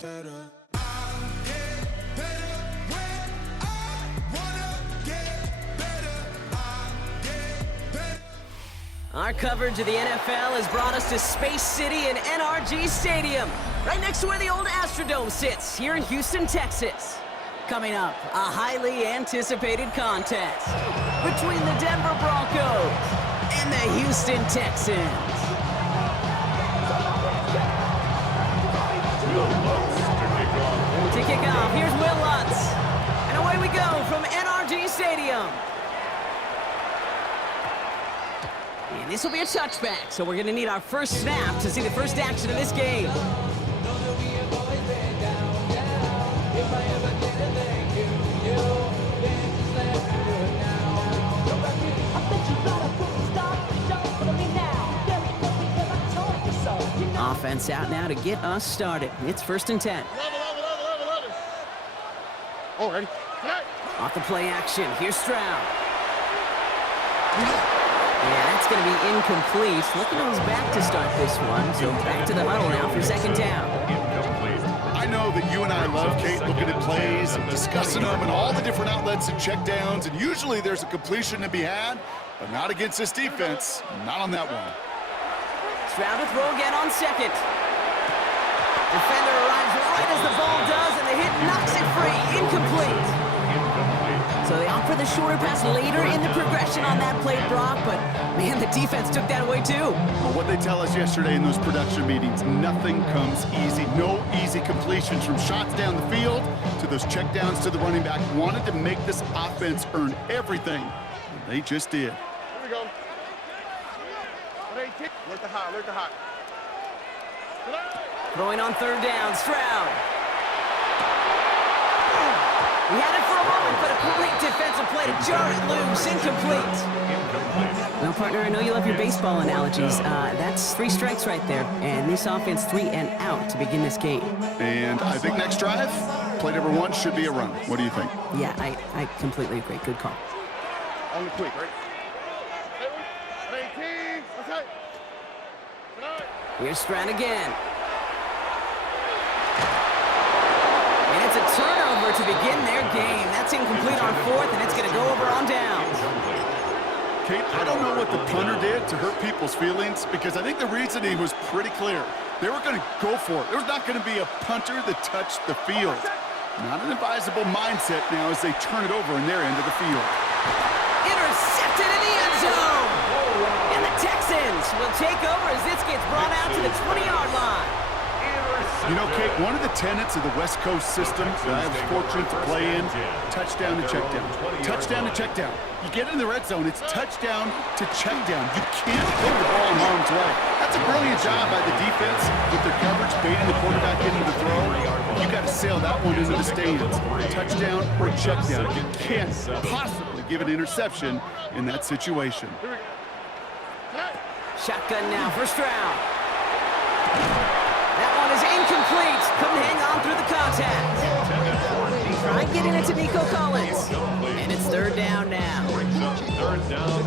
better. I'll get better when I wanna get better. I'll get better. Our coverage of the NFL has brought us to Space City and NRG Stadium, right next to where the old Astrodome sits, here in Houston, Texas. Coming up, a highly anticipated contest between the Denver Broncos and the Houston Texans. To kick off, here's Will Lutz. And away we go from NRG Stadium. And this will be a touchback, so we're going to need our first snap to see the first action of this game. Offense out now to get us started. It's 1st and 10. Oh, ready? Off the play action, here's Stroud. Yeah, that's going to be incomplete. Looking on his back to start this one, so back to the huddle now for 2nd down. I know that you and I love, Kate, looking at plays and discussing them and all the different outlets and checkdowns, and usually there's a completion to be had, but not against this defense, not on that one. Stroud to throw again on 2nd. Defender arrives right as the ball does, and the hit knocks it free. Incomplete. So they opt for the shorter pass later in the progression on that play, Brock, but man, the defense took that away too. Well, what they tell us yesterday in those production meetings, nothing comes easy. No easy completions, from shots down the field to those checkdowns to the running back. Wanted to make this offense earn everything. They just did. Here we go. Alert the hot, alert the hot. Throwing on 3rd down, Stroud. He had it for a moment, but a great defensive play to jar it loose. Incomplete. Well, partner, I know you love your baseball analogies. That's 3 strikes right there. And this offense 3 and out to begin this game. And I think next drive, play number 1 should be a run. What do you think? Yeah, I completely agree. Good call. On the quick, right? 18, okay. Here's Stroud again. And it's a turnover to begin their game. That's incomplete on 4th, and it's going to go over on downs. Kate, I don't know what the punter did to hurt people's feelings, because I think the reasoning was pretty clear. They were going to go for it. There's not going to be a punter that touched the field. Not an advisable mindset now as they turn it over in their end of the field. Intercepted in the end zone. And the Texans will take over as this gets brought out to the 20-yard line. You know, Kate, one of the tenets of the West Coast system that I was fortunate to play in, touchdown to check down. Touchdown to check down. You get in the red zone, it's touchdown to check down. You can't put the ball in harm's way. That's a brilliant job by the defense with their coverage, baiting the quarterback into the throw. You got to sail that one into the stands. Touchdown or check down. You can't possibly give an interception in that situation. Shotgun now for Stroud. That one is incomplete. Couldn't hang on through the contact. Try getting it to Nico Collins. And it's 3rd down now.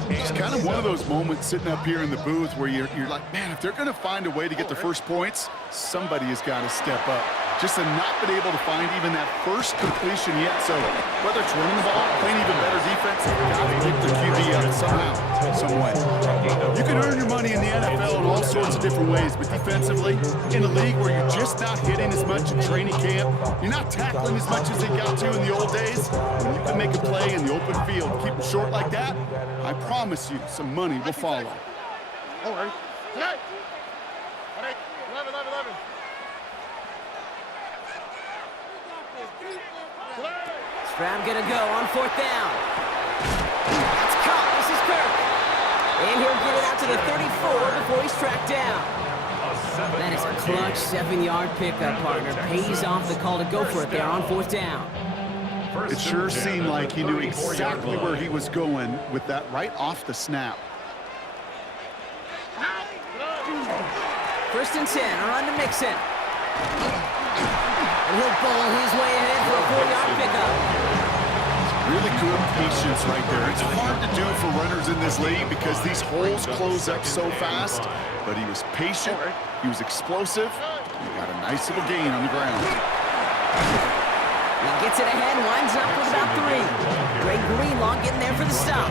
It's kind of one of those moments sitting up here in the booth where you're like, man, if they're going to find a way to get the first points, somebody has got to step up. Just to not been able to find even that first completion yet. So whether it's running the ball, playing even better defense, got to get their QB up somehow, some way. You can earn your money in the NFL in all sorts of different ways, but defensively, in a league where you're just not hitting as much in training camp, you're not tackling as much as they got to in the old days, when you can make a play in the open field, keep it short like that, I promise you some money will follow. All right. Tonight. 11. Stroud gonna go on 4th down. That's caught. This is Kirk. And he'll get it out to the 34 before he's tracked down. That is a clutch 7-yard pickup, partner. Pays off the call to go for it there on 4th down. It sure seemed like he knew exactly where he was going with that right off the snap. 1st and 10, a run to Mixon. And he'll bowl his way ahead for a 4-yard pickup. Really good patience right there. It's hard to do for runners in this league because these holes close up so fast. But he was patient, he was explosive, he got a nice little gain on the ground. Gets it ahead, winds up with about 3. Great Greenlaw getting there for the stop.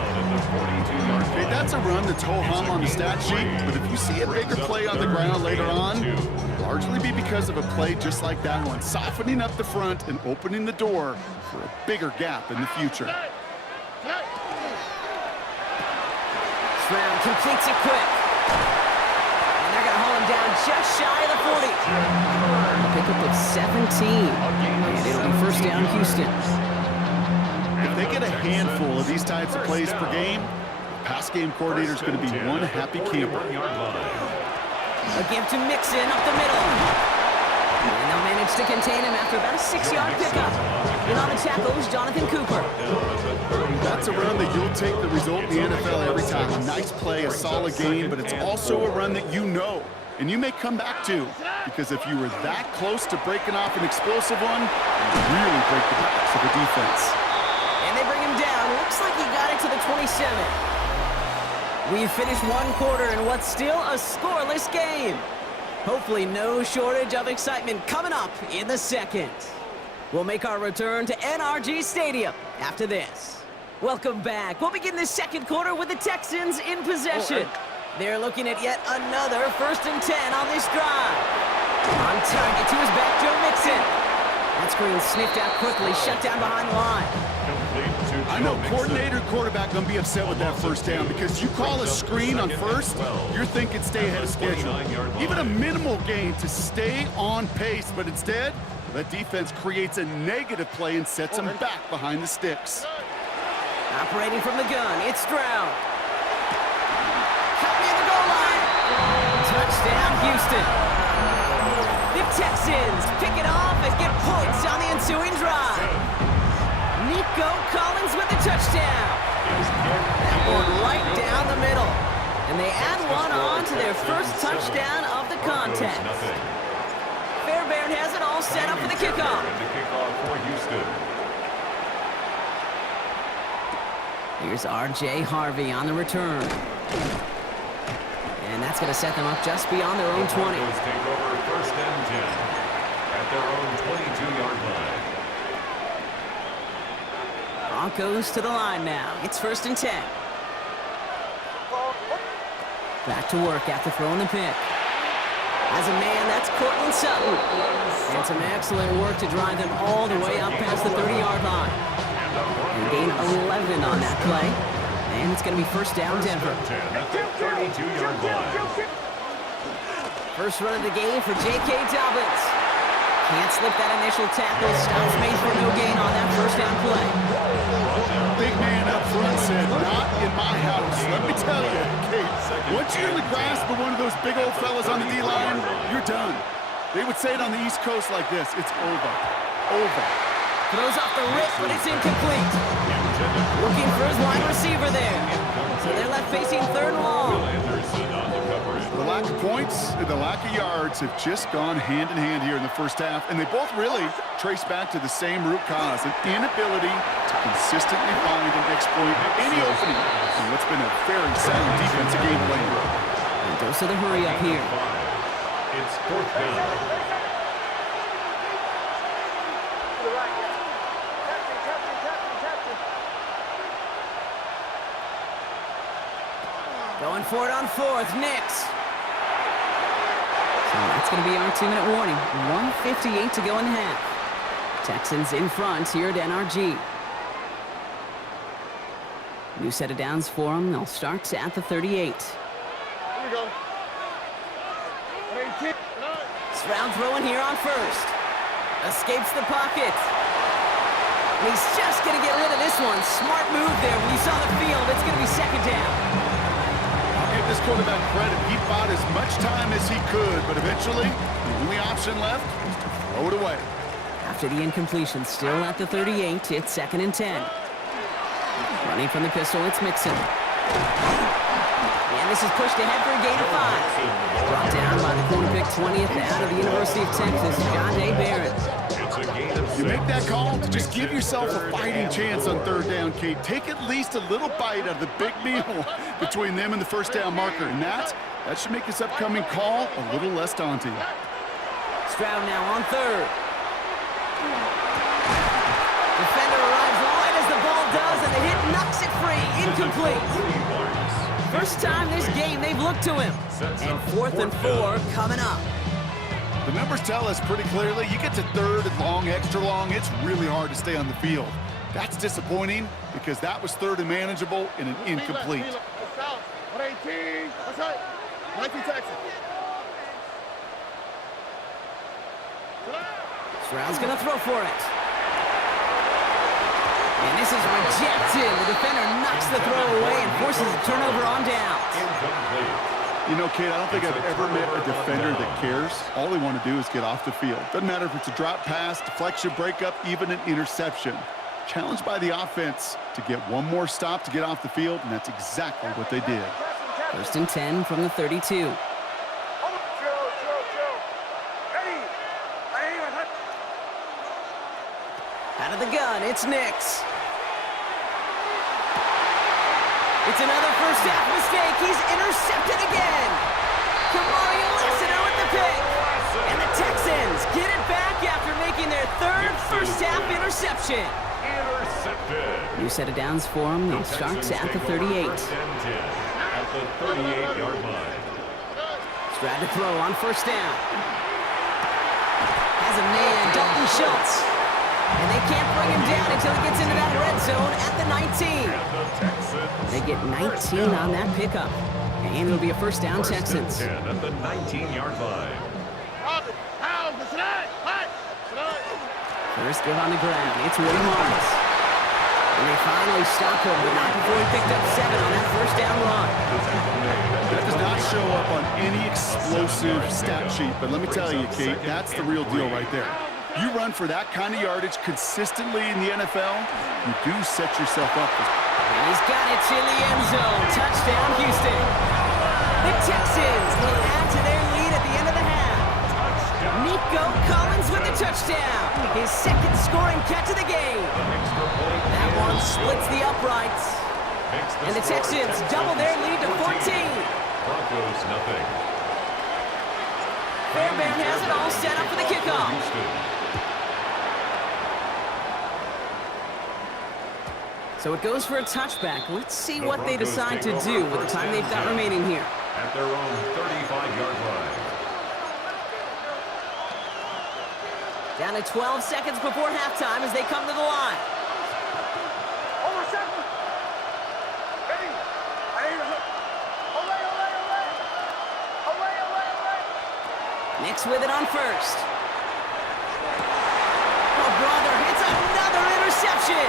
Okay, that's a run that's ho-hum on the stat sheet, but if you see a bigger play on the ground later on, it'll largely be because of a play just like that one, softening up the front and opening the door for a bigger gap in the future. Stroud completes it quick. And they're going to hold him down just shy of the 40. Pickup of 17. And it'll be first down, Houston. If they get a handful of these types of plays per game, the pass game coordinator is going to be one happy camper. A give to Mixon up the middle. And they'll manage to contain him after about a 6-yard pickup. And on the tackle is Jonathan Cooper. That's a run that you'll take the result in the NFL every time. A nice play, a solid game, but it's also a run that you know and you may come back to, because if you were that close to breaking off an explosive one, you really break the backs of the defense. And they bring him down. Looks like he got it to the 27. We've finished one quarter in what's still a scoreless game. Hopefully no shortage of excitement coming up in the second. We'll make our return to NRG Stadium after this. Welcome back. We'll begin the second quarter with the Texans in possession. They're looking at yet another 1st and 10 on this drive. On target to his back, Joe Mixon. That screen sniffed out quickly, shut down behind the line. I know coordinator and quarterback going to be upset with that first down, because you call a screen on first, you're thinking stay ahead of schedule. Even a minimal gain to stay on pace, but instead, that defense creates a negative play and sets them back behind the sticks. Operating from the gun, it's Stroud. Cut near the goal line. Touchdown, Houston. The Texans pick it off and get points on the ensuing drive. Nico Collins with the touchdown. That one right down the middle. And they add one on to their first touchdown of the contest. Fairbairn has it all set up for the kickoff. Here's R.J. Harvey on the return. And that's going to set them up just beyond their own 20. Take over 1st and 10 at their own 22-yard line. Broncos to the line now. It's 1st and 10. Back to work after throwing the pick. As a man, that's Cortland Sutton. And some excellent work to drive them all the way up past the 30-yard line. And gain 11 on that play. And it's going to be first down, Denver. 32-yard line. First run of the game for J.K. Dobbins. Can't slip that initial tackle. Stops made for no gain on that first down play. Big man up front said, not in my house. Let me tell you, Kate, once you're in the grasp of one of those big old fellas on the D-line, you're done. They would say it on the East Coast like this: it's over. Over. Throws off the rip, but it's incomplete. Looking for his wide receiver there. So they're left facing 3rd and long. The lack of points and the lack of yards have just gone hand in hand here in the first half, and they both really trace back to the same root cause: an inability to consistently find and exploit any opening in what's been a very sound defensive game plan. And goes to the hurry up here. It's 4th down. Going for it on 4th, Nix. So that's going to be our 2-minute warning. 1:58 to go in the half. Texans in front here at NRG. New set of downs for them. They'll start at the 38. Here we go. Stroud throwing here on 1st. Escapes the pocket. And he's just going to get rid of this one. Smart move there. When you saw the field, it's going to be 2nd down. Give this quarterback credit. He bought as much time as he could, but eventually, the only option left was to throw it away. After the incompletion, still at the 38, it's 2nd and 10. Running from the pistol, it's Mixon. And this is pushed ahead for a gain of 5. Brought down by the corner pick 20th out of the University of Texas, John A. Barrett. You make that call to just give yourself a fighting chance on 3rd down, Kate. Take at least a little bite out of the big meal between them and the first down marker, and that should make this upcoming call a little less daunting. Stroud now on 3rd. incomplete. First time this game they've looked to him. And 4th and 4 coming up. The numbers tell us pretty clearly, you get to 3rd and long, extra long, it's really hard to stay on the field. That's disappointing because that was 3rd and manageable and an incomplete. 118. That's right. 19 Texas. Stroud's going to throw for it. And this is rejected. The defender knocks the throw away and forces a turnover on downs. You know, Kate, I don't think I've ever met a defender that cares. All they want to do is get off the field. Doesn't matter if it's a drop pass, deflection, breakup, even an interception. Challenged by the offense to get one more stop to get off the field, and that's exactly what they did. 1st and 10 from the 32. Out of the gun, it's Nix. It's another first half mistake. He's intercepted again. Kamari Lassiter with the pick. And the Texans get it back after making their 3rd first half interception. New set of downs for him. It starts at the 38. At the 38-yard line. Stroud to throw on 1st down. Has a man, Dalton Schultz. And they can't bring him down until he gets into that red zone at the 19. They get 19 on that pickup. And it'll be a 1st down, Texans. At the 19-yard line. First give on the ground. It's William Morris. And they finally stop him, but not before he picked up 7 on that 1st down run. That does not show up on any explosive stat sheet, but let me tell you, Kate, that's the real deal right there. You run for that kind of yardage consistently in the NFL, you do set yourself up. And he's got it to the end zone. Touchdown, Houston. The Texans will add to their lead at the end of the half. Nico Collins with the touchdown. His 2nd scoring catch of the game. That one splits the uprights. And the Texans double their lead to 14. Broncos nothing. Fairbairn has it all set up for the kickoff. So it goes for a touchback. Let's see what they decide to do with the time they've got remaining here. At their own 35-yard line. Down to 12 seconds before halftime as they come to the line. Nix with it on 1st. Oh, brother, it's another interception.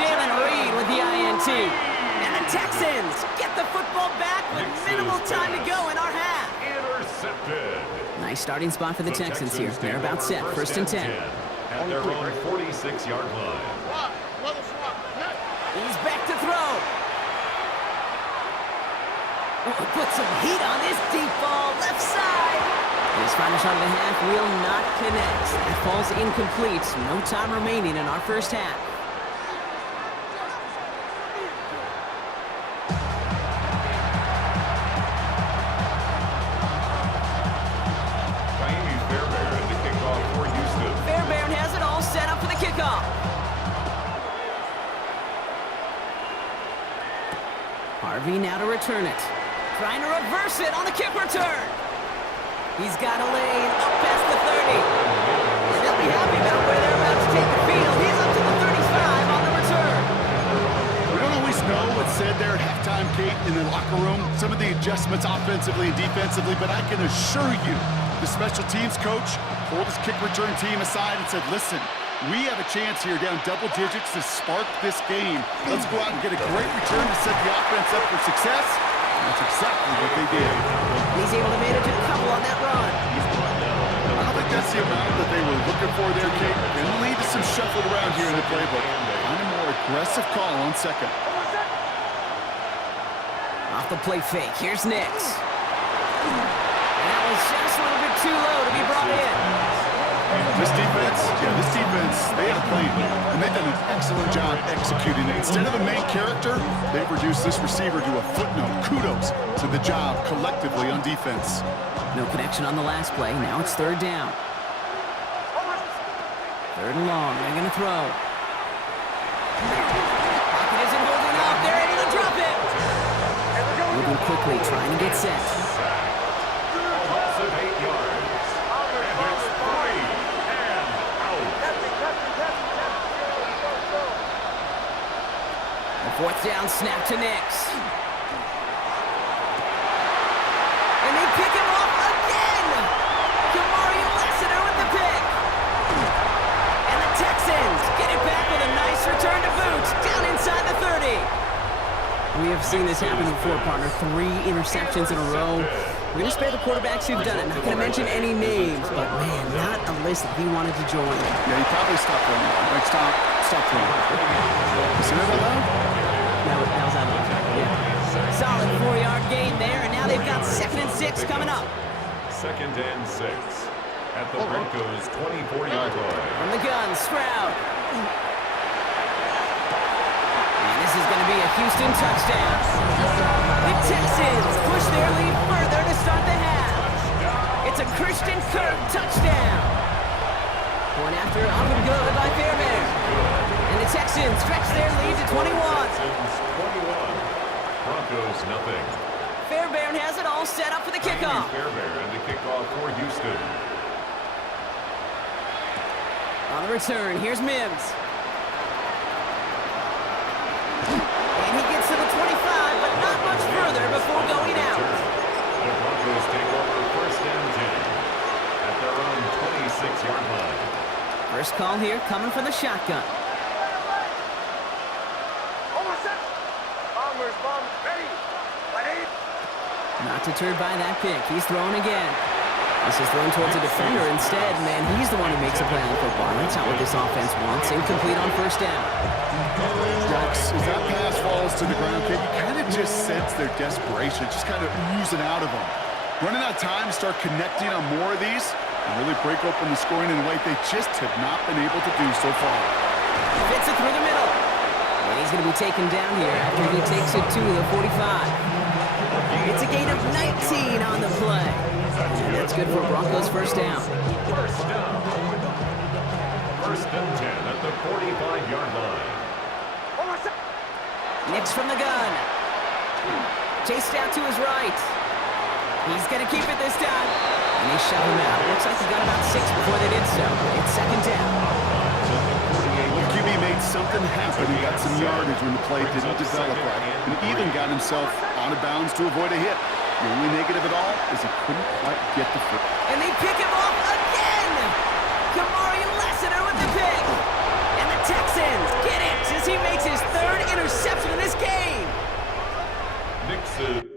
Jalen Reed with the INT. And the Texans get the football back with minimal time to go in our half. Intercepted. Nice starting spot for the Texans here. They're about set. 1st and 10. At their own 46-yard line. He's back to throw. Oh, put some heat on this deep ball. Left side. His final shot of the half will not connect. That falls incomplete. No time remaining in our 1st half. Fairbairn to kick off for Houston. Fairbairn has it all set up for the kickoff. Harvey now to return it. Trying to reverse it on the kick return. He's got a lane up past the 30. And they'll be happy about where they're about to take the field. He's up to the 35 on the return. We don't always know what's said there at halftime, Kate, in the locker room. Some of the adjustments offensively and defensively, but I can assure you, the special teams coach pulled his kick return team aside and said, listen, we have a chance here down double digits to spark this game. Let's go out and get a great return to set the offense up for success. That's exactly what they did. He's able to manage a couple on that run. I don't think that's the amount that they were looking for there, Kate. It'll lead to some shuffling around here in the playbook. Find a more aggressive call on 2nd. Off the play fake. Here's Nix. And that was just a little bit too low to be brought in. This defense, they had a plan, and they've done an excellent job executing it. Instead of a main character, they've reduced this receiver to a footnote. Kudos to the job collectively on defense. No connection on the last play. Now it's 3rd down. 3rd and long. They're going to throw. Pocket isn't holding up. They're able to quickly, trying to get set. A loss of 8 yards. And it's 3 and out. The fourth down snap to Nix. And they pick him off again! Kamari Lassiter with the pick. And the Texans get it back with a nice return to boot, down inside the 30. We have seen this happen before, partner. 3 interceptions in a row. We're going to spare the quarterbacks who've done it. Not going to mention any names, but man, not a list that he wanted to join. Yeah, he probably stopped throwing. Like, stop throwing. You see that loud? That was out of yeah. Solid 4-yard gain there, and now they've got 2nd and 6 coming up. 2nd and 6 at the Broncos' 24-yard line. From the gun, Stroud. And this is going to be a Houston touchdown. The Texans push their lead further to start the half. It's a Christian Kirk touchdown. Going after it, up and good by Fairbairn. And the Texans stretch their lead to 21. Texans 21. Broncos nothing. Fairbairn has it all set up for the kickoff. Fairbairn the kickoff for Houston. On the return, here's Mims. And he gets to the 25, but not much further before going out. The Broncos take over 1st and 10 at their own 26-yard line. First call here coming from the shotgun. Not deterred by that pick. He's throwing again. This is thrown towards a defender instead. Man, he's the one who makes a play on football. That's not what this offense wants. Incomplete on 1st down. Rex, as that pass falls to the ground, you kind of just sense their desperation, just kind of oozing out of them. Running out of time to start connecting on more of these and really break open the scoring in a way they just have not been able to do so far. Fits it through the middle. And he's going to be taken down here after he takes it to the 45. It's a gain of 19 on the play. And that's good for Broncos' 1st down. 1st down. 1st and 10 at the 45-yard line. Nix from the gun. Chased out to his right. He's going to keep it this time. And they shove him out. Looks like he got about 6 before they did so. It's 2nd down. Well, QB made something happen. He got some yardage when the play didn't develop right. And even got himself out of bounds to avoid a hit. The only negative at all is he couldn't quite get the foot. And they pick him off again! Kamari Lassiter with the pick! And the Texans get it as he makes his 3rd interception in this game! Nixon